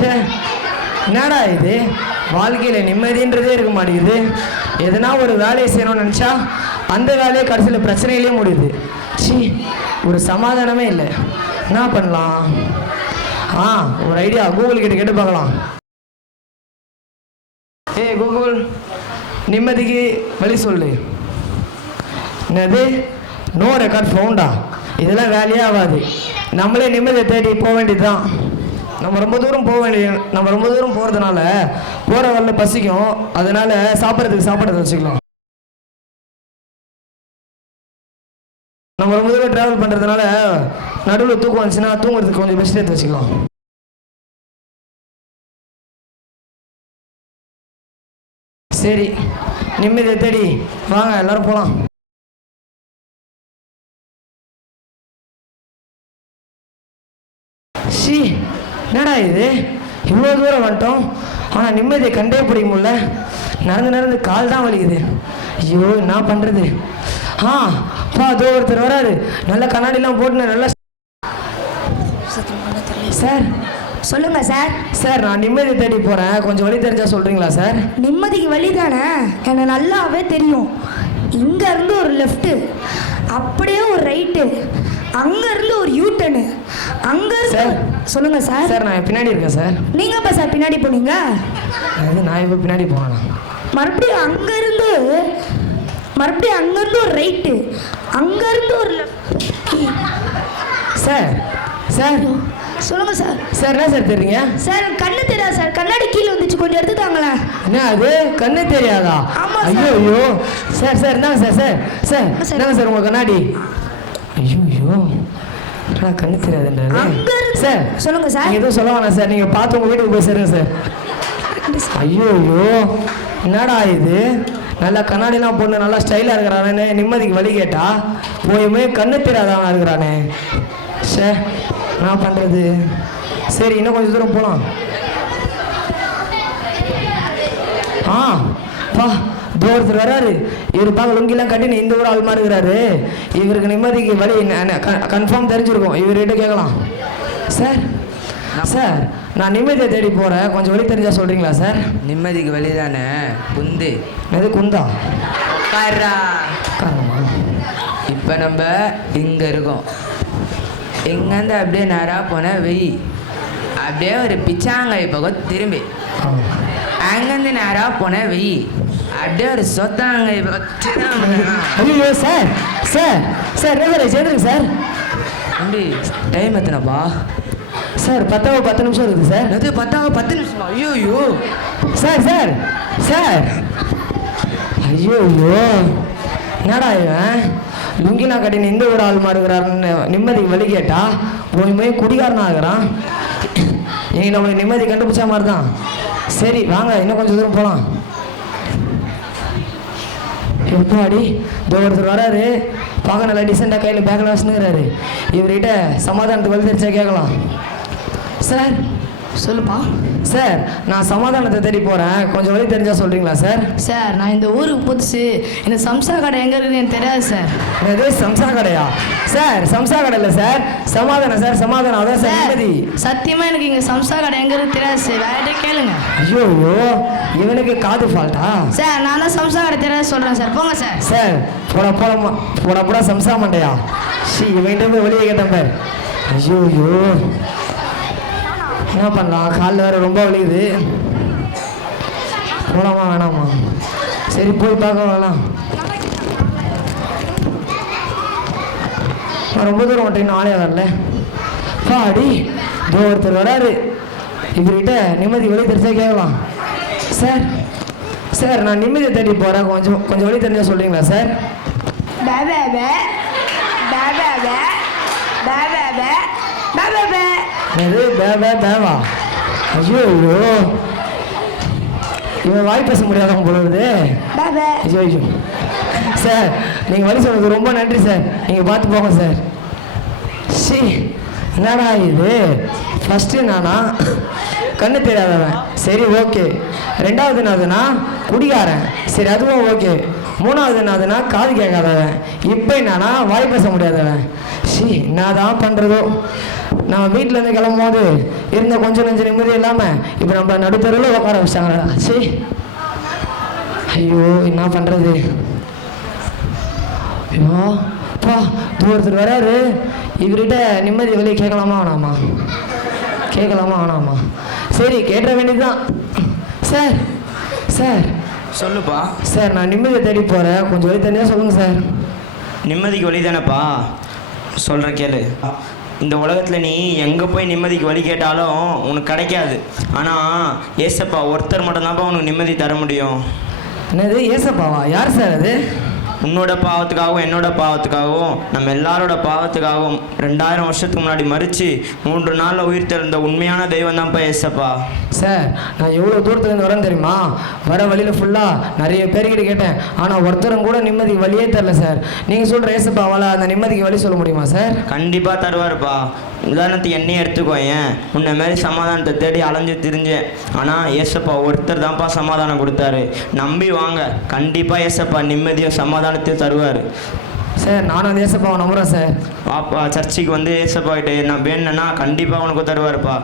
சே, என்னடா இது, வாழ்க்கையில் நிம்மதின்றதே இருக்க மாட்டேங்குது. எதனா ஒரு வேலையை செய்யணும்னு நினச்சா அந்த வேலையை கடைசியில் பிரச்சனையிலே முடியுது. சி, ஒரு சமாதானமே இல்லை. என்ன பண்ணலாம்? ஒரு ஐடியா, கூகுள் கிட்ட கேட்டு பார்க்கலாம். கூகுள், நிம்மதிக்கு வழி சொல்லு. என்னது, நோ ரெக்கார்ட் ஃபவுண்டா? இதெல்லாம் வேலையே ஆகாது. நம்மளே நிம்மதியை தேடி போக வேண்டியது தான். நம்ம ரொம்ப தூரம் போகிறதுனால போகிற வரல பசிக்கும். அதனால சாப்பிட்றத வச்சுக்கலாம். நம்ம ரொம்ப தூரம் ட்ராவல் பண்ணுறதுனால நடுவில் தூக்கம் வந்துச்சுன்னா தூங்குறதுக்கு கொஞ்சம் பெஸ்ட் எடுத்து வச்சுக்கலாம். சரி, நிம்மதியை தேடி வாங்க எல்லாரும் போகலாம். சி, என்னடா இது, இவ்வளோ தூரம் வந்துட்டோம், ஆனால் நிம்மதியை கண்டே பிடிக்க முடியல. நடந்து கால் தான் வலிக்குது. ஐயோ, என்ன பண்ணுறது? அதோ ஒருத்தர் வராரு, நல்ல கண்ணாடிலாம் போட்டு நல்லா. சார் சொல்லுங்க சார். சார், நான் நிம்மதியை தேடி போகிறேன், கொஞ்சம் வழி தெரிஞ்சா சொல்கிறீங்களா சார்? நிம்மதிக்கு வழி தானே, எனக்கு நல்லாவே தெரியும். இங்கேருந்து ஒரு லெஃப்ட்டு, அப்படியே ஒரு ரைட்டு, அங்கேருந்து ஒரு யூட்டனு, அங்கேருந்து. சொல்லுங்க சார். சார், நான் பின்னாடி இருக்கேன் சார். நீங்கள் எப்போ சார் பின்னாடி போனீங்க? நான் இப்போ பின்னாடி போனேன். மறுபடியும் அங்கேருந்து ஒரு ரைட்டு, அங்கேருந்து ஒரு லெஃப்ட். சார் சொல்லுங்க சார். சார், என்ன சார் தெரியுங்க? சார், கண்ணு தெரியாது சார், கண்ணாடி கீழே வந்துச்சு, கொஞ்சம் எடுத்துட்டாங்களேன். என்ன அது, கண்ணு தெரியாதா? ஆமாம். ஐயோ சார் இந்தாங்க இந்தாங்க சார் உங்கள் கண்ணாடி. ஐயோ, கண்ணு தெரியாதுன்றாரு சார். சொல்லுங்க சார். எதுவும் சொல்ல வேணாம் சார், நீங்கள் பார்த்து உங்கள் வீட்டுக்கு போய் சேருங்க சார். ஐயோ, என்னடா இது, நல்லா கண்ணாடிலாம் போட்டு நல்லா ஸ்டைலாக இருக்கிறானே, நிம்மதிக்கு வழி கேட்டா போயுமே கண்ணு தெரியாதவன் இருக்கிறானே. சார், நான் பண்ணுறது. சரி, இன்னும் கொஞ்சம் தூரம் போகலாம். ஒருத்தர் வராரு, இவர் பார்க்க லுங்கிலாம் கட்டி இந்த ஊர் ஆள் மாதிரி இருக்கிறாரு. இவருக்கு நிம்மதிக்கு வழி கன்ஃபார்ம் தெரிஞ்சிருக்கும், இவர்கிட்ட கேட்கலாம். சார், நான் நிம்மதியை தேடி போகிறேன், கொஞ்சம் வழி தெரிஞ்சா சொல்கிறீங்களா சார்? நிம்மதிக்கு வழி தானே குந்து. எது குந்தா? இப்போ நம்ம இங்கே இருக்கோம், இங்கேருந்து அப்படியே நேராக போனால் வெய், அப்படியே ஒரு பிச்சாங்காய் பக்கம் திரும்பி, அங்கேருந்து நேராக போனால் வெய், அப்படியே ஒரு சொத்தாங்காய் பக்கம். ஐயோ சார் சேர்ந்துருங்க சார். தம்பி, டைம் எத்தனைப்பா? சார், 10 நிமிஷம் இருக்குது சார். அது 10 நிமிஷமா? ஐயோ சார் ஐயோ, என்னடா இவன் லுங்கினா கட்டின இந்த ஒரு ஆள் மாறுகிறாருன்னு நிம்மதிக்கு வழி கேட்டா போய் குடிகாரனா ஆகிறான். நீங்கள் நம்மளுக்கு நிம்மதி கண்டுபிடிச்ச மாதிரி தான். சரி வாங்க, இன்னும் கொஞ்சம் தூரம் போகலாம். எப்பாடி, ஒருத்தர் வராரு, பார்க்க நல்லா டீசெண்டாக கையில் பேக்கில் வச்சுனுங்கிறாரு. இவர்கிட்ட சமாதானத்துக்கு வழி தெரிஞ்சா கேட்கலாம். சார், சொல்லுப்பா. சார், நான் சமாதானத்தை தேடி போகிறேன், கொஞ்சம் வழி தெரிஞ்சா சொல்கிறீங்களா சார்? சார், நான் இந்த ஊருக்கு புதுசு, எனக்கு சம்சா கடை எங்கே இருக்குன்னு எனக்கு தெரியாது சார். எது சம்சா கடையா? சார், சம்சா கடை இல்லை சார், சமாதானம் சார், சமாதானம். அதான் சார் நிம்மதி. சத்தியமாக எனக்கு இங்கே சம்சா கடை எங்கே இருக்கு தெரியாது சார், வேற கேளுங்க. ஐயோ, இவனுக்கு காது ஃபால்ட்டா? சார், நான் தான் சம்சா கடை தெரியாது சொல்கிறேன் சார், போங்க சார். சார், போட சம்சா மண்டையா? இவன்கிட்ட போய் வெளியே கேட்டேன் பார். ஐயோ, என்ன பண்ணலாம், காலில் வேறு ரொம்ப வலிக்குது. போகலாமா வேணாமா? சரி, போய் பார்க்க வேணாம். நான் ரொம்ப தூரம் வந்துட்டேன், ஆளே வரல. பாடி, ஒருத்தர் வராரு, இவர்கிட்ட நிம்மதி வழி தெரிஞ்சா கேட்கலாம். சார், நான் நிம்மதியை தேடி போகிறேன், கொஞ்சம் வழி தெரிஞ்சா சொல்கிறீங்களா சார்? எது பேவா? ஐயோ, இவன் வாய் பேச முடியாதவங்க போடுறது. ஐயோ சார், நீங்கள் வழி சொன்னது ரொம்ப நன்றி சார், நீங்கள் பார்த்து போங்க சார். என்னடா இது, ஃபஸ்ட்டு நானா கண்ணு தெரியாதவன், சரி ஓகே. ரெண்டாவது என்னதுன்னா குடிகாரன், சரி அதுவும் ஓகே. மூணாவது என்னதுன்னா காது கேட்காதவன், இப்போ என்னன்னா வாய் பேச முடியாதவன். என்னதான் பண்ணுறதோ. நான் வீட்டிலேருந்து கிளம்பும் போது இருந்த கொஞ்சம் நெஞ்ச நிம்மதி இல்லாமல் இப்போ நம்ம நடுத்தருவில் உட்கார வச்சாங்களா. சரி, ஐயோ என்ன பண்ணுறது. ஐயோ அப்பா தூரத்தில் வராரு. இவர்கிட்ட நிம்மதி வெளியே கேட்கலாமா வேணாமா? கேட்கலாமா வேணாமா? சரி கேட்ட வேண்டியதுதான். சார் சார் சொல்லுப்பா. சார் நான் நிம்மதியை தேடி போகிறேன், கொஞ்சம் வழி தனியாக சொல்லுங்கள் சார். நிம்மதிக்கு வழி தானேப்பா, சொல்கிற கேளு. இந்த உலகத்தில் நீ எங்கே போய் நிம்மதிக்கு வழி கேட்டாலும் உனக்கு கிடைக்காது. ஆனால் ஏசப்பா ஒருத்தர் மட்டும்தான்ப்பா உனக்கு நிம்மதி தர முடியும். என்னது ஏசப்பாவா? யார் சார் அது? உன்னோட பாவத்துக்காகவும் என்னோட பாவத்துக்காகவும் நம்ம எல்லாரோட பாவத்துக்காகவும் 2000 வருஷத்துக்கு முன்னாடி மறித்து 3 நாளில் உயிர் தெழுந்த உண்மையான தெய்வம் தான்ப்பா ஏசப்பா. சார் நான் எவ்வளோ தூரத்துலேருந்து வரேன்னு தெரியுமா? வர வழியில் ஃபுல்லாக நிறைய பேர்கிட்ட கேட்டேன், ஆனால் ஒருத்தரும் கூட நிம்மதிக்கு வழியே தரல சார். நீங்கள் சொல்கிற ஏசப்பாவால் அந்த நிம்மதிக்கு வழி சொல்ல முடியுமா சார்? கண்டிப்பாக தருவாருப்பா. உதாரணத்துக்கு என்னையே எடுத்துக்கோயேன். உன்னை மாரி சமாதானத்தை தேடி அலைஞ்சு திரிஞ்சேன், ஆனால் ஏசப்பா ஒருத்தர் தான்ப்பா சமாதானம் கொடுத்தாரு. நம்பி வாங்க, கண்டிப்பாக ஏசப்பா நிம்மதியும் சமாதானத்தையும் தருவார். சார் நானும் அந்த ஏசப்பாவை நம்புகிறேன் சார். பாப்பா சர்ச்சுக்கு வந்து ஏசப்பா கிட்ட நான் வேணுன்னா கண்டிப்பாக உனக்கு தருவாருப்பா.